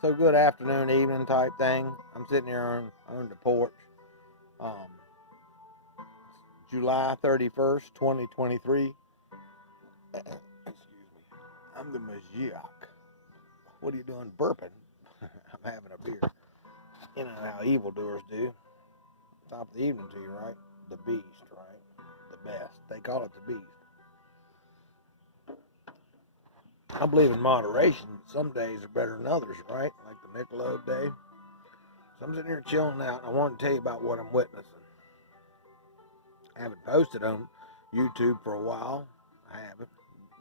So good afternoon, evening type thing. I'm sitting here on the porch. Um, July 31st, 2023. Excuse me. I'm the MESHIACH. What are you doing burping? I'm having a beer. You know how evildoers do. Top of the evening to you, right? The beast, right? The best. They call it the beast. I believe in moderation. Some days are better than others, right? Like the Michelob day. So I'm sitting here chilling out, and I want to tell you about what I'm witnessing. I haven't posted on YouTube for a while. I haven't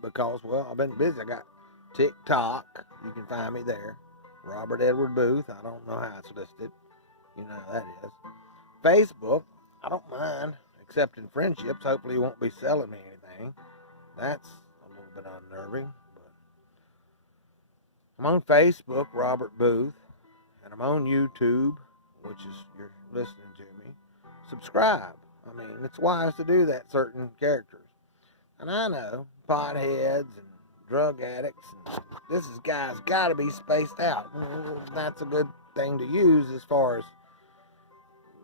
because, well, I've been busy. I got TikTok. You can find me there. Robert Edward Booth. I don't know how it's listed. You know how that is. Facebook. I don't mind accepting friendships. Hopefully you won't be selling me anything. That's a little bit unnerving. But I'm on Facebook, Robert Booth. And I'm on YouTube, which is you're listening to me. Subscribe. I mean, it's wise to do that, certain characters. And I know potheads and drug addicts, and this guy's got to be spaced out. That's a good thing to use as far as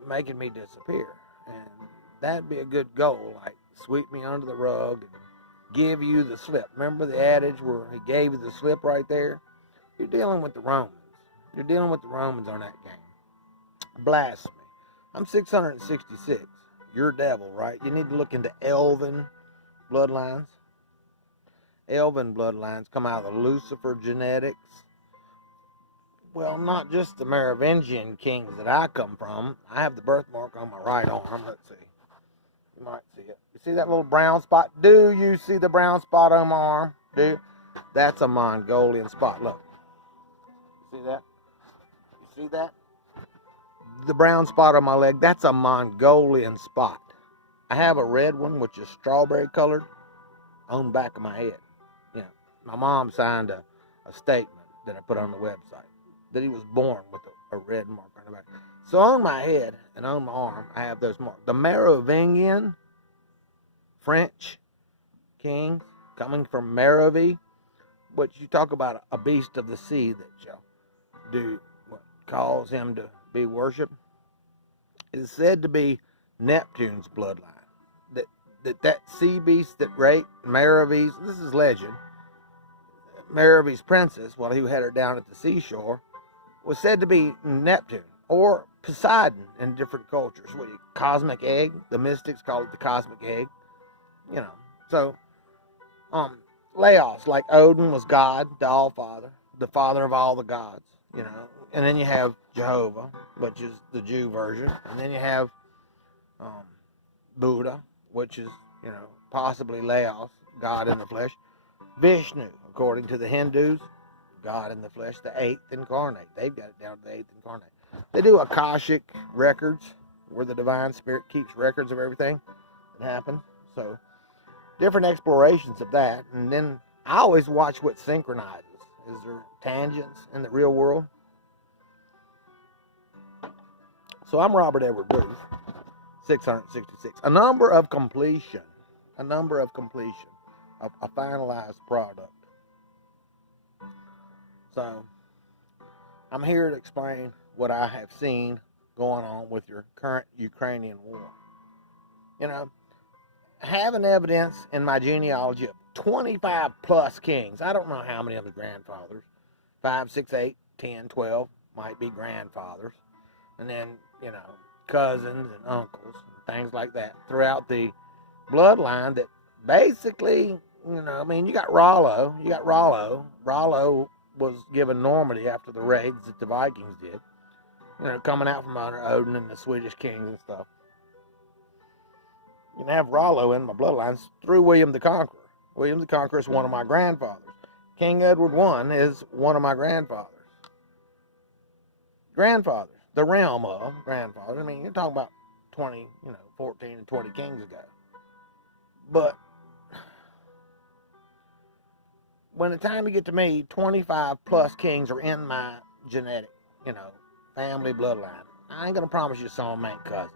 making me disappear. And that'd be a good goal, like sweep me under the rug and give you the slip. Remember the adage where he gave you the slip right there? You're dealing with the Romans. You're dealing with the Romans on that game. Blasphemy. I'm 666. You're devil, right? You need to look into elven bloodlines. Elven bloodlines come out of the Lucifer genetics. Well, not just the Merovingian kings that I come from. I have the birthmark on my right arm. Let's see. You might see it. You see that little brown spot? Do you see the brown spot on my arm? Do you? That's a Mongolian spot. Look. You see that? You see that? The brown spot on my leg, that's a Mongolian spot. I have a red one, which is strawberry colored, on the back of my head. You know, my mom signed a statement that I put on the website that he was born with a red mark on the back. So on my head and on my arm, I have those marks. The Merovingian French kings coming from Merovie, which you talk about a beast of the sea that shall do what calls him to be worshipped, is said to be Neptune's bloodline. That sea beast that raped Merovie's, this is legend, Merovie's princess, while he had her down at the seashore, was said to be Neptune, or Poseidon in different cultures. Cosmic egg, the mystics call it the cosmic egg, you know. So, Laos, like Odin was God, the All-Father, the father of all the gods, you know. And then you have Jehovah, which is the Jew version. And then you have Buddha, which is, you know, possibly Laos, God in the flesh. Vishnu, according to the Hindus, God in the flesh, the eighth incarnate. They've got it down to the eighth incarnate. They do Akashic records, where the divine spirit keeps records of everything that happened. So, different explorations of that. And then I always watch what synchronizes. Is there tangents in the real world? So I'm Robert Edward Booth, 666. A number of completion, a finalized product. So I'm here to explain what I have seen going on with your current Ukrainian war. You know, having evidence in my genealogy of 25 plus kings. I don't know how many of the grandfathers. 5, 6, 8, 10, 12 might be grandfathers. And then, you know, cousins and uncles and things like that throughout the bloodline that basically, you know, I mean, you got Rollo. Rollo was given Normandy after the raids that the Vikings did. You know, coming out from under Odin and the Swedish kings and stuff. You can have Rollo in my bloodlines through William the Conqueror. William the Conqueror is one of my grandfathers. King Edward I is one of my grandfathers. Grandfathers. The realm of grandfathers. I mean, you're talking about 20, 14 and 20 kings ago. But when the time you get to me, 25 plus kings are in my genetic, family bloodline. I ain't going to promise you some of them ain't cousins.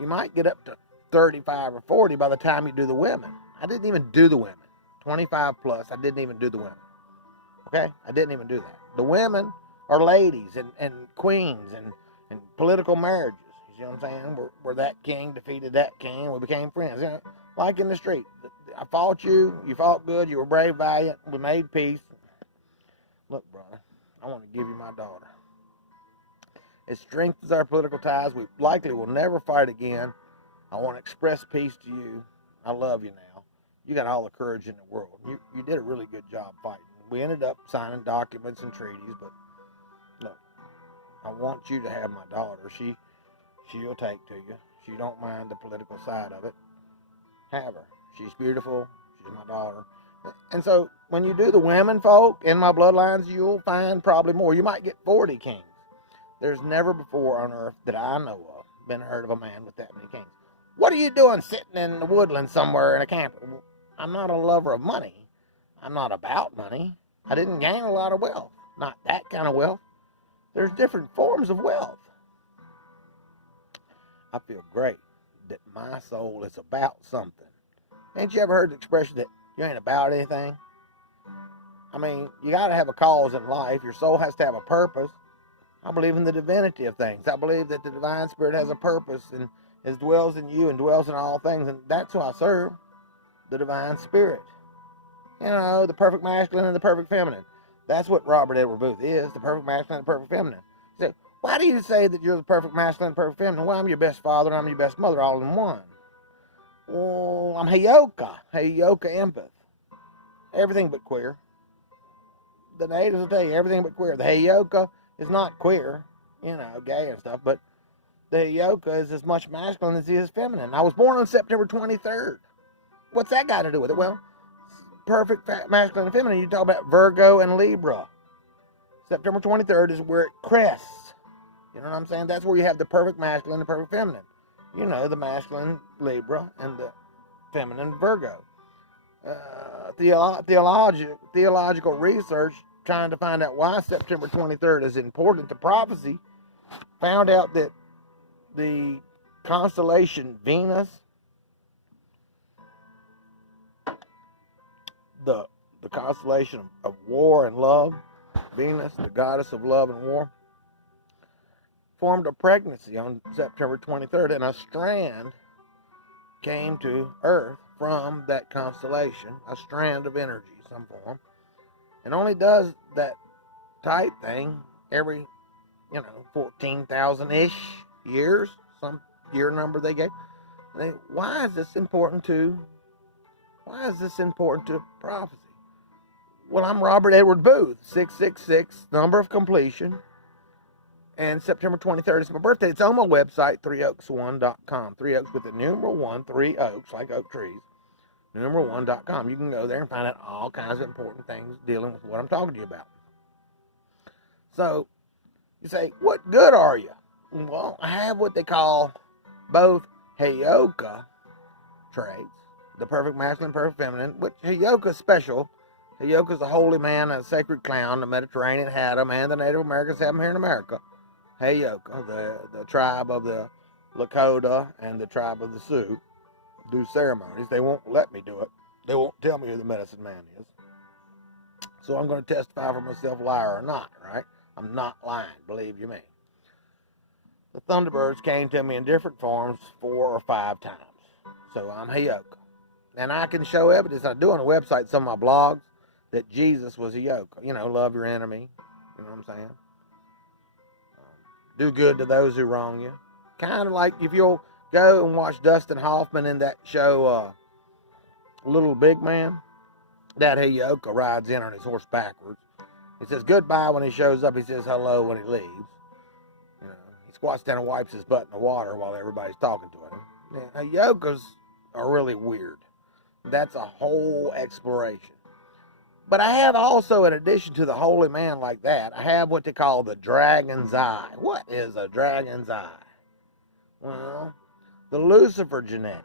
You might get up to 35 or 40 by the time you do the women. I didn't even do the women. 25 plus, I didn't even do the women. Okay? I didn't even do that. The women are ladies and queens and political marriages. You see what I'm saying? Where that king defeated that king, we became friends. You know, like in the street. I fought you, you fought good, you were brave, valiant, we made peace. Look, brother, I want to give you my daughter. It strengthens our political ties. We likely will never fight again. I want to express peace to you. I love you now. You got all the courage in the world. You did a really good job fighting. We ended up signing documents and treaties, but look, I want you to have my daughter. She'll take to you. She don't mind the political side of it. Have her. She's beautiful. She's my daughter. And so when you do the women folk in my bloodlines, you'll find probably more. You might get 40 kings. There's never before on earth that I know of been heard of a man with that many kings. What are you doing sitting in the woodland somewhere in a camper? Well, I'm not a lover of money. I'm not about money. I didn't gain a lot of wealth. Not that kind of wealth. There's different forms of wealth. I feel great that my soul is about something. Ain't you ever heard the expression that you ain't about anything? I mean, you got to have a cause in life. Your soul has to have a purpose. I believe in the divinity of things. I believe that the divine spirit has a purpose and it dwells in you and dwells in all things. And that's who I serve, the divine spirit. You know, the perfect masculine and the perfect feminine. That's what Robert Edward Booth is, the perfect masculine and the perfect feminine. He said, why do you say that you're the perfect masculine and perfect feminine? Well, I'm your best father and I'm your best mother all in one. Well, I'm Heyoka empath. Everything but queer. The natives will tell you everything but queer. The Heyoka is not queer, you know, gay and stuff, but the Heyoka is as much masculine as he is feminine. I was born on September 23rd. What's that got to do with it? Well, perfect masculine and feminine. You talk about Virgo and Libra. September 23rd is where it crests. You know what I'm saying? That's where you have the perfect masculine and the perfect feminine. You know, the masculine Libra and the feminine Virgo. Theological research trying to find out why September 23rd is important to prophecy found out that the constellation Venus, the constellation of war and love, Venus, the goddess of love and war, formed a pregnancy on September 23rd, and a strand came to Earth from that constellation, a strand of energy, some form, and only does that type thing every, 14,000-ish years, some year number they gave. Why is this important to prophecy? Well, I'm Robert Edward Booth, 666, number of completion, and September 23rd is my birthday. It's on my website, 3oaks1.com. 3 Oaks with the numeral 1, 3 Oaks, like oak trees, numeral1.com. You can go there and find out all kinds of important things dealing with what I'm talking to you about. So, you say, what good are you? Well, I have what they call both Heyoka traits, the perfect masculine, perfect feminine, which Heyoka is special. Heyoka is a holy man, a sacred clown. The Mediterranean had him, and the Native Americans have him here in America. Heyoka, the tribe of the Lakota and the tribe of the Sioux, do ceremonies. They won't let me do it. They won't tell me who the medicine man is. So I'm going to testify for myself, liar or not, right? I'm not lying, believe you me. The Thunderbirds came to me in different forms 4 or 5 times. So I'm Heyoka. And I can show evidence. I do on the website, some of my blogs, that Jesus was Heyoka. Love your enemy. You know what I'm saying? Do good to those who wrong you. Kind of like if you'll go and watch Dustin Hoffman in that show, Little Big Man, that Heyoka rides in on his horse backwards. He says goodbye when he shows up. He says hello when he leaves. He squats down and wipes his butt in the water while everybody's talking to him. Heyokas are really weird. That's a whole exploration. But I have also, in addition to the holy man like that, I have what they call the dragon's eye. What is a dragon's eye? Well, the Lucifer genetic.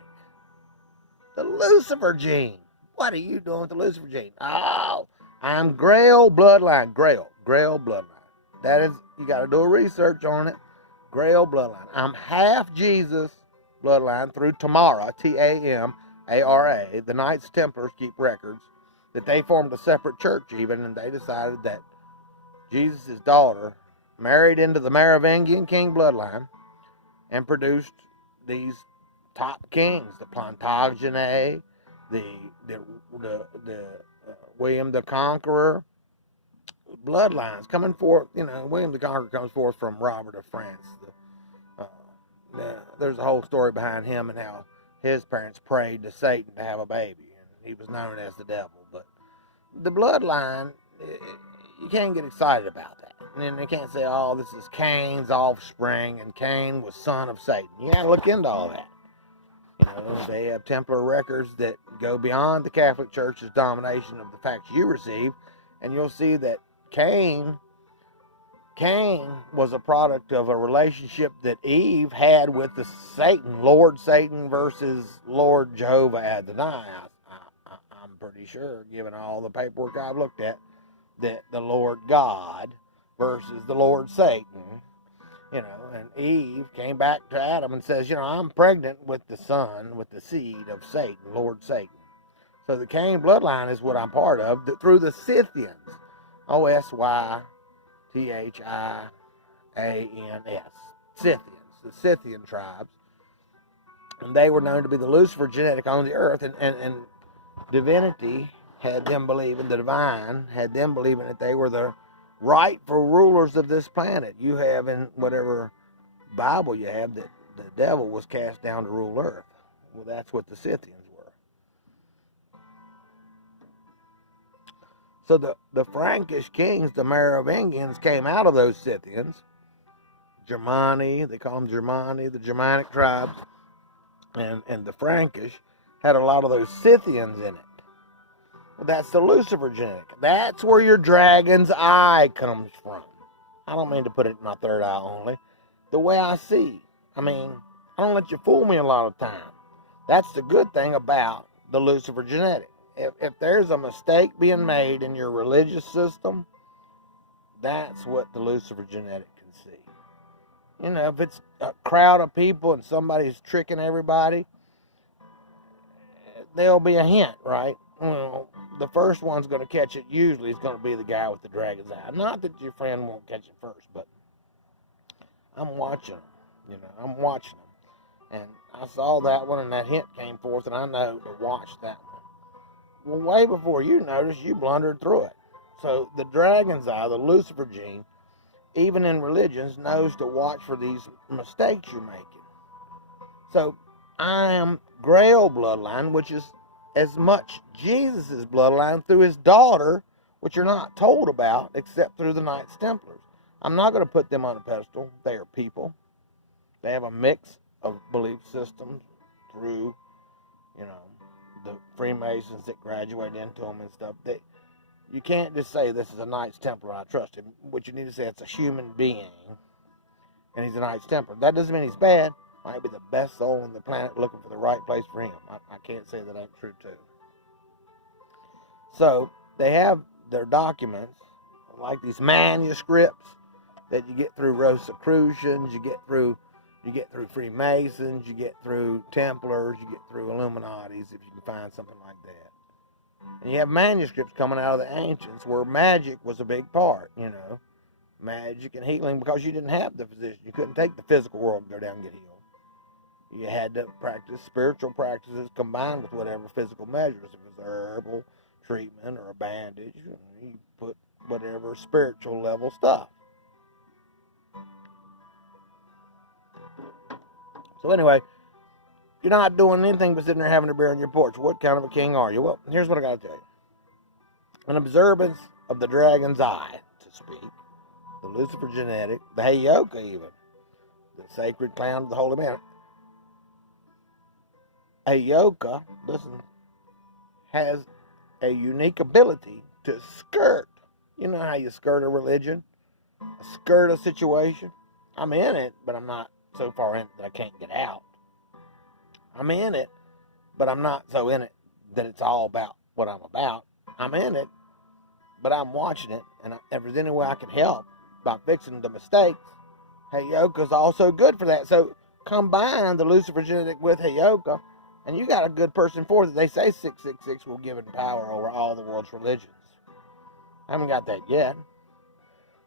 The Lucifer gene. What are you doing with the Lucifer gene? Oh, I'm Grail bloodline. Grail bloodline. That is, you got to do a research on it. Grail bloodline. I'm half Jesus bloodline through Tamara, Tamara. The Knights Templars keep records that they formed a separate church even, and they decided that Jesus' daughter married into the Merovingian king bloodline and produced these top kings, the Plantagenet, the William the Conqueror, bloodlines coming forth. William the Conqueror comes forth from Robert of France. There's a whole story behind him and how his parents prayed to Satan to have a baby, and he was known as the devil. But the bloodline, you can't get excited about that. And you can't say, oh, this is Cain's offspring, and Cain was son of Satan. You got to look into all that. They have Templar records that go beyond the Catholic Church's domination of the facts you receive, and you'll see that Cain was a product of a relationship that Eve had with the Satan, Lord Satan versus Lord Jehovah Adonai. I'm pretty sure, given all the paperwork I've looked at, that the Lord God versus the Lord Satan, and Eve came back to Adam and says, I'm pregnant with the son, with the seed of Satan, Lord Satan. So the Cain bloodline is what I'm part of through the Scythians, Osysthians, Scythians, the Scythian tribes. And they were known to be the Lucifer genetic on the earth, and divinity had them believing, the divine had them believing that they were the rightful rulers of this planet. You have in whatever Bible you have that the devil was cast down to rule earth. Well, that's what the Scythians were. So the Frankish kings, the Merovingians, came out of those Scythians. Germani, they call them Germani, the Germanic tribes, and the Frankish had a lot of those Scythians in it. Well, that's the Lucifer genetic. That's where your dragon's eye comes from. I don't mean to put it in my third eye only. The way I see. I don't let you fool me a lot of time. That's the good thing about the Lucifer genetic. If there's a mistake being made in your religious system, that's what the Lucifer genetic can see. If it's a crowd of people and somebody's tricking everybody, there'll be a hint, right? Well, the first one's going to catch it usually is going to be the guy with the dragon's eye. Not that your friend won't catch it first, but I'm watching them. I'm watching them. And I saw that one, and that hint came forth, and I know to watch that one. Well, way before you noticed, you blundered through it. So the dragon's eye, the Lucifer gene, even in religions, knows to watch for these mistakes you're making. So I am Grail bloodline, which is as much Jesus' bloodline through his daughter, which you're not told about except through the Knights Templars. I'm not going to put them on a pedestal. They are people. They have a mix of belief systems through, the Freemasons that graduate into them and stuff. You can't just say this is a Knights Templar, I trust him. What you need to say, it's a human being, and he's a Knights Templar. That doesn't mean he's bad. Might be the best soul on the planet looking for the right place for him. I can't say that ain't true too. So they have their documents, like these manuscripts that you get through Rosicrucians, you get through Freemasons, you get through Templars, you get through Illuminatis, if you can find something like that. And you have manuscripts coming out of the ancients where magic was a big part, magic and healing, because you didn't have the physician. You couldn't take the physical world and go down and get healed. You had to practice spiritual practices combined with whatever physical measures. If it was herbal treatment or a bandage, you put whatever spiritual level stuff. So anyway, you're not doing anything but sitting there having a beer on your porch. What kind of a king are you? Well, here's what I got to tell you. An observance of the dragon's eye, to speak, the Lucifer genetic, the Heyoka even, the sacred clown of the holy man. Heyoka, listen, has a unique ability to skirt. You know how you skirt a religion? Skirt a situation? I'm in it, but I'm not so far in it that I can't get out. I'm in it, but I'm not so in it that it's all about what I'm about. I'm in it, but I'm watching it, and if there's any way I can help by fixing the mistakes, Heyoka's also good for that. So combine the Lucifer genetic with Heyoka, And you got a good person for it. They say 666 will give it power over all the world's religions. I haven't got that yet.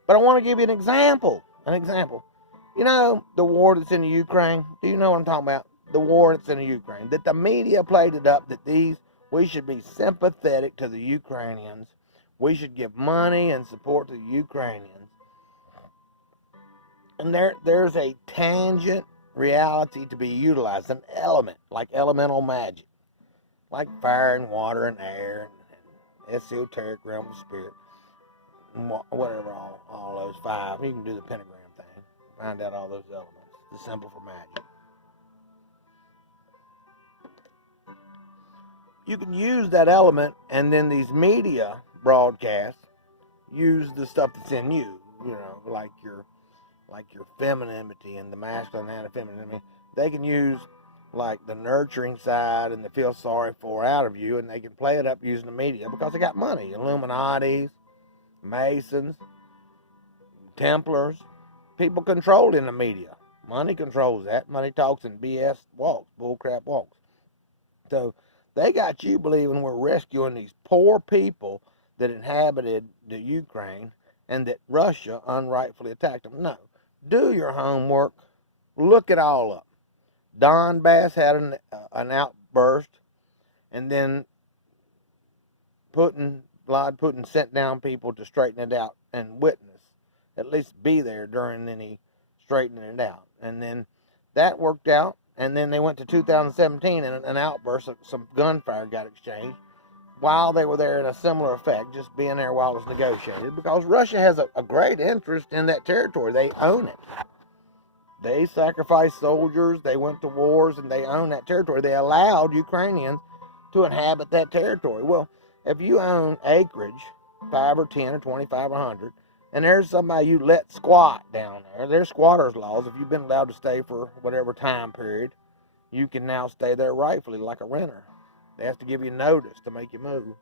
But I want to give you an example. An example. You know, the war that's in the Ukraine? Do you know what I'm talking about? The war that's in the Ukraine. That the media played it up that we should be sympathetic to the Ukrainians. We should give money and support to the Ukrainians. And there's a tangent reality to be utilized, an element, like elemental magic, like fire and water and air and esoteric realm of spirit, and whatever, all those five. You can do the pentagram thing, find out all those elements, the symbol for magic. You can use that element, and then these media broadcasts use the stuff that's in you, you know, like your femininity and the masculine and the femininity. They can use like the nurturing side and the feel sorry for out of you, and they can play it up using the media because they got money. Illuminatis, Masons, Templars, people controlled in the media. Money controls that. Money talks and BS walks, bullcrap walks. So they got you believing we're rescuing these poor people that inhabited the Ukraine and that Russia unrightfully attacked them. No. Do your homework. Look it all up. Donbass had an outburst, and then Putin sent down people to straighten it out and witness, at least be there during any straightening it out. And then that worked out, and then they went to 2017, and an outburst, some gunfire got exchanged while they were there in a similar effect, just being there while it was negotiated, because Russia has a great interest in that territory. They own it. They sacrificed soldiers, they went to wars, and they own that territory. They allowed Ukrainians to inhabit that territory. Well, if you own acreage, 5 or 10 or 25 or 100, and there's somebody you let squat down there, there's squatters' laws. If you've been allowed to stay for whatever time period, you can now stay there rightfully like a renter. They have to give you notice to make you move.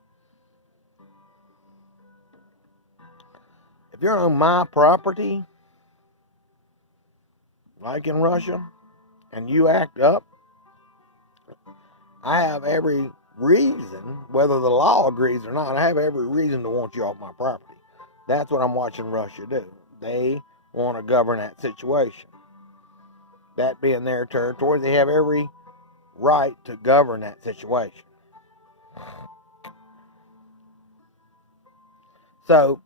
If you're on my property, like in Russia, and you act up, I have every reason, whether the law agrees or not, I have every reason to want you off my property. That's what I'm watching Russia do. They want to govern that situation. That being their territory, they have every right to govern that situation. So,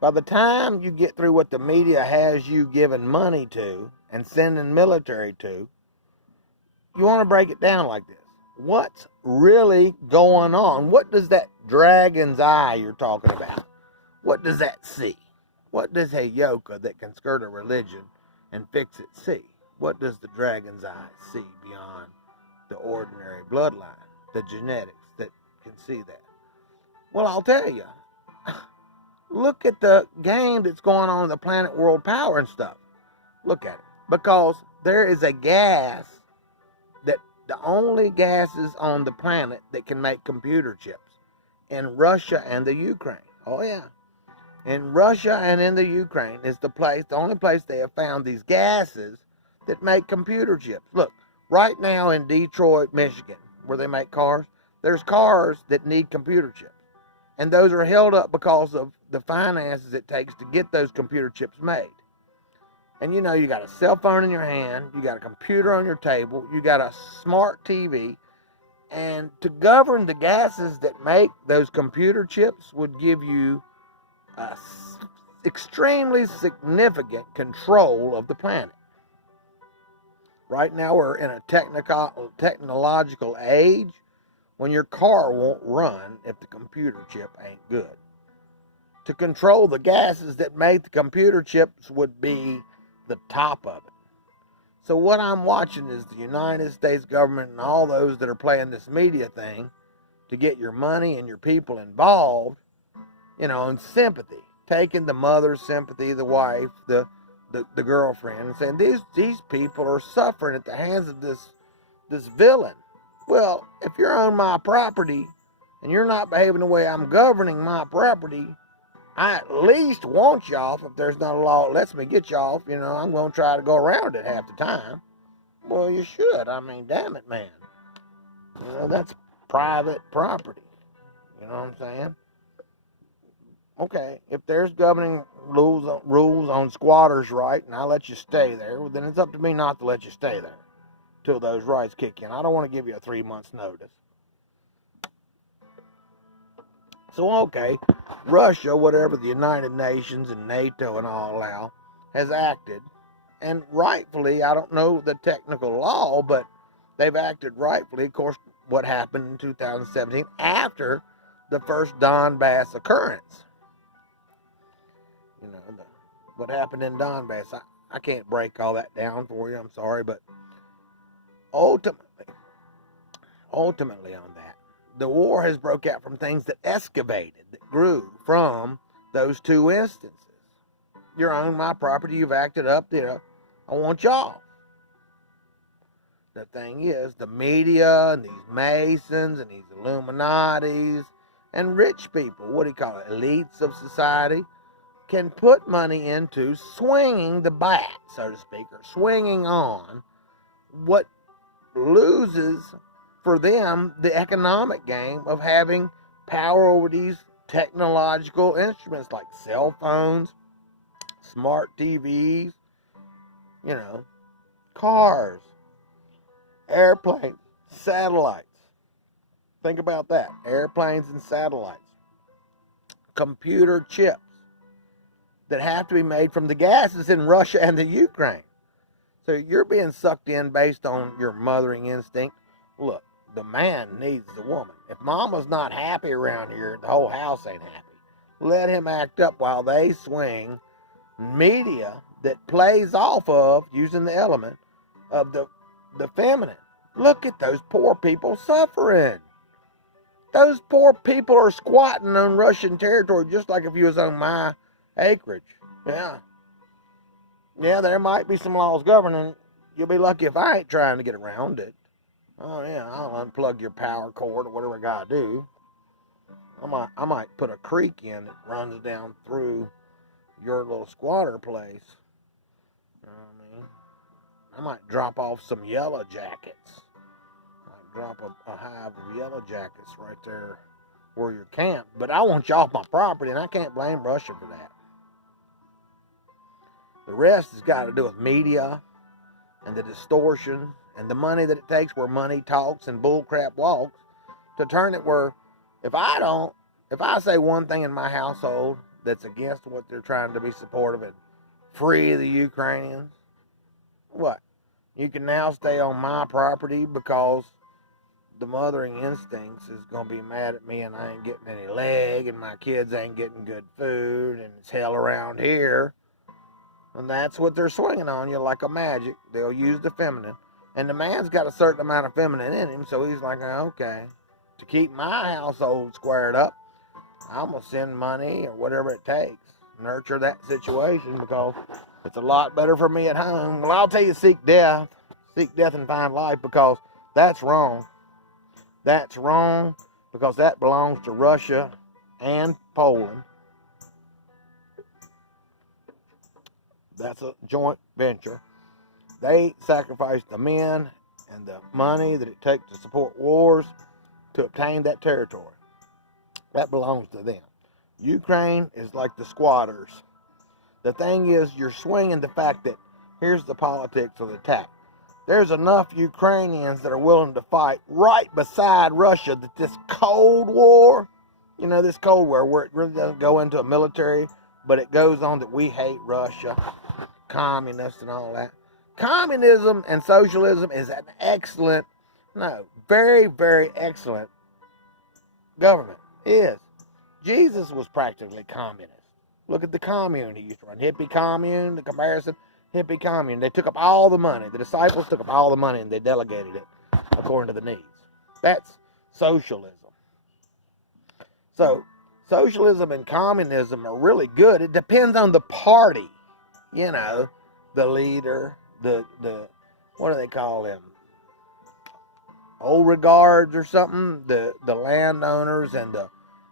by the time you get through what the media has you giving money to and sending military to, you want to break it down like this. What's really going on? What does that dragon's eye you're talking about, what does that see? What does a yoka that can skirt a religion and fix it see? What does the dragon's eye see beyond the ordinary bloodline, the genetics that can see that? Well, I'll tell you. Look at the game that's going on in the planet world power and stuff. Look at it. Because there is a gas that the only gases on the planet that can make computer chips in Russia and the Ukraine. Oh, yeah. In Russia and in the Ukraine is the only place they have found these gases that make computer chips. Look, right now in Detroit, Michigan, where they make cars, there's cars that need computer chips. And those are held up because of the finances it takes to get those computer chips made. And you know, you got a cell phone in your hand, you got a computer on your table, you got a smart TV, and to govern the gases that make those computer chips would give you extremely significant control of the planet. Right now we're in a technological age when your car won't run if the computer chip ain't good. To control the gases that make the computer chips would be the top of it. So what I'm watching is the United States government and all those that are playing this media thing to get your money and your people involved, you know, in sympathy. Taking the mother's sympathy, the wife, the girlfriend, and saying these people are suffering at the hands of this villain. Well, if you're on my property and you're not behaving the way I'm governing my property, I at least want you off. If there's not a law that lets me get you off, you know, I'm going to try to go around it half the time. Well, you should. I mean, damn it, man. That's private property. You know what I'm saying? Okay, if there's governing rules on squatters' right, and I let you stay there, well, then it's up to me not to let you stay there till those rights kick in. I don't want to give you a 3 months notice. So, okay, Russia, whatever the United Nations and NATO and all allow, has acted, and rightfully, I don't know the technical law, but they've acted rightfully. Of course, what happened in 2017 after the first Donbass occurrence. What happened in Donbass. I can't break all that down for you, I'm sorry, but ultimately on that, the war has broke out from things that excavated, that grew from those two instances. You're on my property, you've acted up there, I want y'all. The thing is, the media and these Masons and these Illuminatis and rich people, what do you call it, elites of society, can put money into swinging the bat, so to speak, or swinging on what loses for them the economic game of having power over these technological instruments like cell phones, smart TVs, cars, airplanes, satellites. Think about that. Airplanes and satellites. Computer chips that have to be made from the gases in Russia and the Ukraine. So you're being sucked in based on your mothering instinct. Look, the man needs the woman. If mama's not happy around here, the whole house ain't happy. Let him act up while they swing media that plays off of, using the element of the feminine. Look at those poor people suffering. Those poor people are squatting on Russian territory just like if you was on my acreage. Yeah, there might be some laws governing. You'll be lucky if I ain't trying to get around it. Oh yeah, I'll unplug your power cord or whatever I gotta do. I might put a creek in that runs down through your little squatter place. You know what I mean? I might drop off some yellow jackets. Drop a hive of yellow jackets right there where you're camped. But I want you off my property, and I can't blame Russia for that. The rest has got to do with media and the distortion and the money that it takes where money talks and bullcrap walks to turn it where if I say one thing in my household that's against what they're trying to be supportive and free the Ukrainians, what? You can now stay on my property because the mothering instincts is going to be mad at me and I ain't getting any leg and my kids ain't getting good food and it's hell around here. And that's what they're swinging on you like a magic. They'll use the feminine. And the man's got a certain amount of feminine in him, so he's like, okay, to keep my household squared up, I'm going to send money or whatever it takes. Nurture that situation because it's a lot better for me at home. Well, I'll tell you, seek death and find life, because that's wrong. That's wrong because that belongs to Russia and Poland. That's a joint venture. They sacrificed the men and the money that it takes to support wars to obtain that territory. That belongs to them. Ukraine is like the squatters. The thing is, you're swinging the fact that here's the politics of the attack. There's enough Ukrainians that are willing to fight right beside Russia that this Cold War, this Cold War where it really doesn't go into a military, but it goes on that we hate Russia, communists and all that. Communism and socialism is an very, very excellent government. It is. Jesus was practically communist. Look at the commune he used to run. Hippie commune, the comparison. Hippie commune. They took up all the money. The disciples took up all the money and they delegated it according to the needs. That's socialism. So, socialism and communism are really good. It depends on the party. The leader, the what do they call them? Oligarchs or something. The landowners and the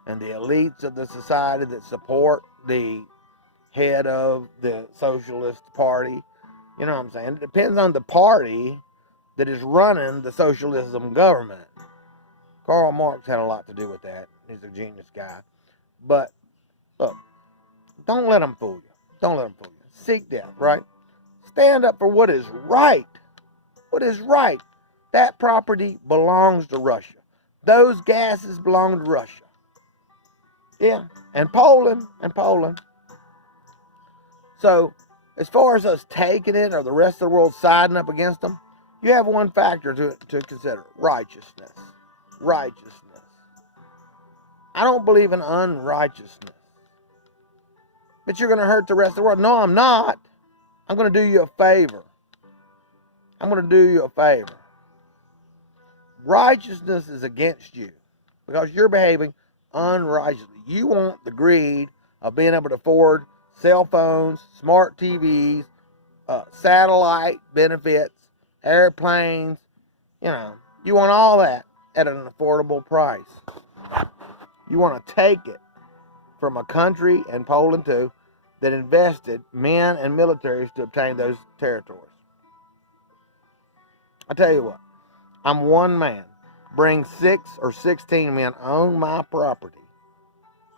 elites of the society that support the head of the socialist party. You know what I'm saying? It depends on the party that is running the socialism government. Karl Marx had a lot to do with that. He's a genius guy. But look, don't let them fool you. Don't let them fool you. Seek death, right? Stand up for what is right. What is right? That property belongs to Russia. Those gases belong to Russia. Yeah, and Poland. So, as far as us taking it or the rest of the world siding up against them, you have one factor to consider: righteousness. Righteousness. I don't believe in unrighteousness. But you're going to hurt the rest of the world. No, I'm not. I'm going to do you a favor. I'm going to do you a favor. Righteousness is against you because you're behaving unrighteously. You want the greed of being able to afford cell phones, smart TVs, satellite benefits, airplanes. You want all that at an affordable price. You want to take it from a country, and Poland too, that invested men and militaries to obtain those territories. I tell you what, I'm one man. Bring 6 or 16 men on my property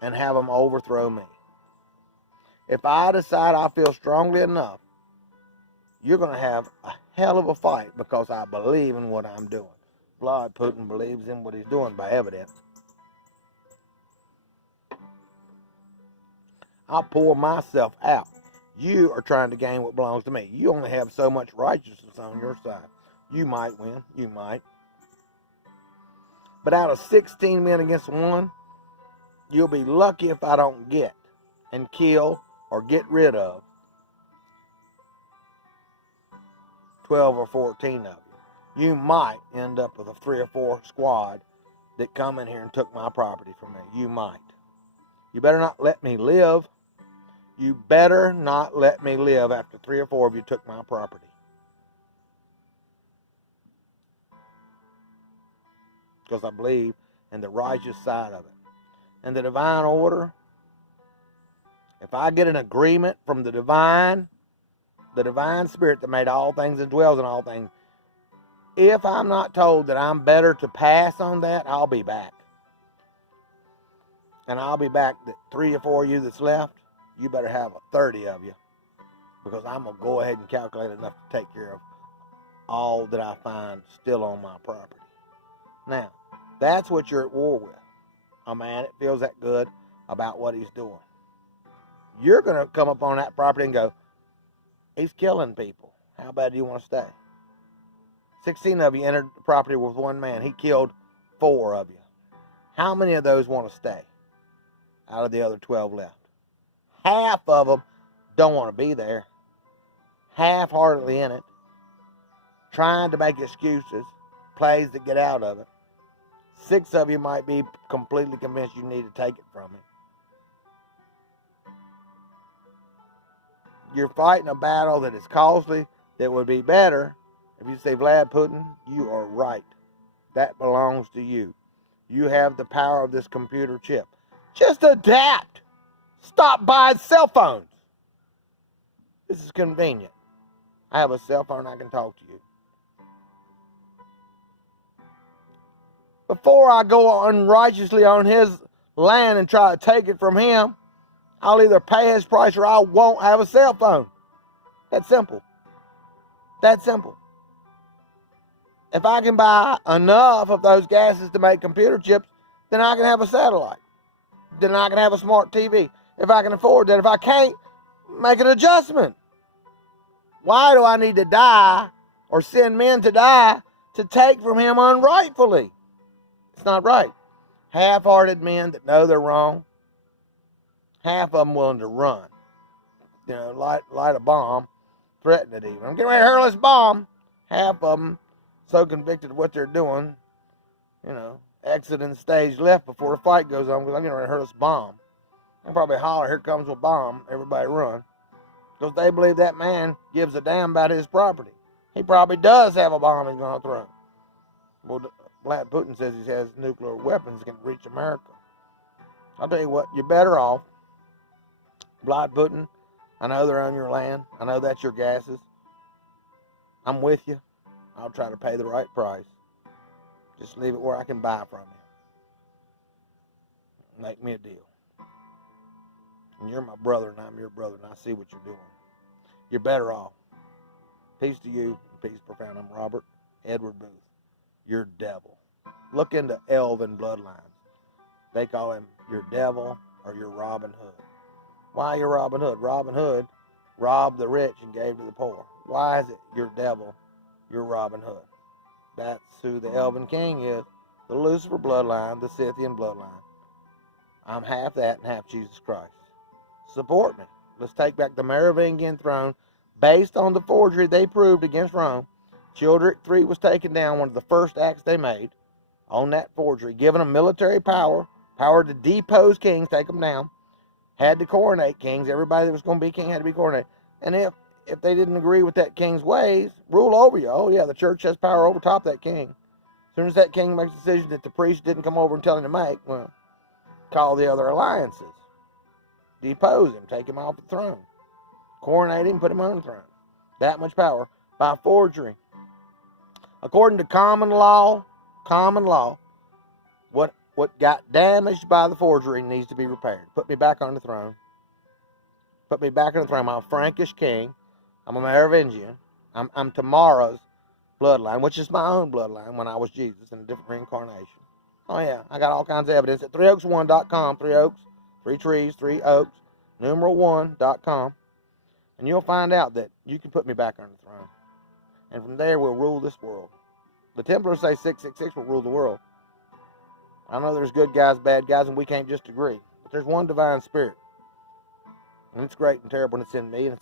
and have them overthrow me. If I decide I feel strongly enough, you're going to have a hell of a fight because I believe in what I'm doing. Vladimir Putin believes in what he's doing by evidence. I'll pour myself out. You are trying to gain what belongs to me. You only have so much righteousness on your side. You might win. You might. But out of 16 men against one, you'll be lucky if I don't get and kill or get rid of 12 or 14 of you. You might end up with a 3 or 4 squad that come in here and took my property from me. You might. You better not let me live. You better not let me live after 3 or 4 of you took my property. Because I believe in the righteous side of it. And the divine order, if I get an agreement from the divine spirit that made all things and dwells in all things, if I'm not told that I'm better to pass on that, I'll be back. And I'll be back. That 3 or 4 of you that's left, you better have 30 of you. Because I'm going to go ahead and calculate enough to take care of all that I find still on my property. Now, that's what you're at war with. A man that feels that good about what he's doing. You're going to come up on that property and go, he's killing people. How bad do you want to stay? 16 of you entered the property with one man. He killed 4 of you. How many of those want to stay out of the other 12 left? Half of them don't want to be there. Half-heartedly in it. Trying to make excuses. Plays to get out of it. 6 of you might be completely convinced you need to take it from me. You're fighting a battle that is costly, that would be better if you say, Vlad Putin, you are right. That belongs to you. You have the power of this computer chip. Just adapt. Stop buying cell phones. This is convenient. I have a cell phone, I can talk to you. Before I go unrighteously on his land and try to take it from him, I'll either pay his price or I won't have a cell phone. That's simple. That's simple. If I can buy enough of those gases to make computer chips, then I can have a satellite. Then I can have a smart TV. If I can afford that. If I can't, make an adjustment. Why do I need to die or send men to die to take from him unrightfully? It's not right. Half-hearted men that know they're wrong. Half of them willing to run. Light a bomb. Threaten it even. I'm getting ready to hurl this bomb. Half of them so convicted of what they're doing, exiting stage left before the fight goes on because I'm getting ready to hurl this bomb. I'll probably holler, here comes a bomb. Everybody run. Because they believe that man gives a damn about his property. He probably does have a bomb he's going to throw. Well, Vladimir Putin says he has nuclear weapons that can reach America. I'll tell you what, you're better off. Vladimir Putin, I know they're on your land. I know that's your gases. I'm with you. I'll try to pay the right price. Just leave it where I can buy from you. Make me a deal. And you're my brother, and I'm your brother, and I see what you're doing. You're better off. Peace to you, peace profound. I'm Robert Edward Booth. Your devil. Look into elven bloodlines. They call him your devil or your Robin Hood. Why your Robin Hood? Robin Hood robbed the rich and gave to the poor. Why is it your devil, your Robin Hood? That's who the elven king is. The Lucifer bloodline, the Scythian bloodline. I'm half that and half Jesus Christ. Support me. Let's take back the Merovingian throne based on the forgery they proved against Rome. Childeric III was taken down, one of the first acts they made on that forgery, giving them military power to depose kings, take them down, had to coronate kings. Everybody that was going to be king had to be coronated. And if they didn't agree with that king's ways, rule over you. Oh, yeah, the church has power over top that king. As soon as that king makes a decision that the priest didn't come over and tell him to make, well, call the other alliances. Depose him, take him off the throne. Coronate him, put him on the throne. That much power by forgery. According to common law, what got damaged by the forgery needs to be repaired. Put me back on the throne. Put me back on the throne. I'm a Frankish king. I'm a Merovingian. I'm tomorrow's bloodline, which is my own bloodline when I was Jesus in a different reincarnation. Oh, yeah. I got all kinds of evidence at 3oaks1.com. 3 oaks, 3 trees, 3 oaks, numeral1.com. And you'll find out that you can put me back on the throne. And from there, we'll rule this world. The Templars say 666 will rule the world. I know there's good guys, bad guys, and we can't just agree. But there's one divine spirit. And it's great and terrible, and it's in me, and it's in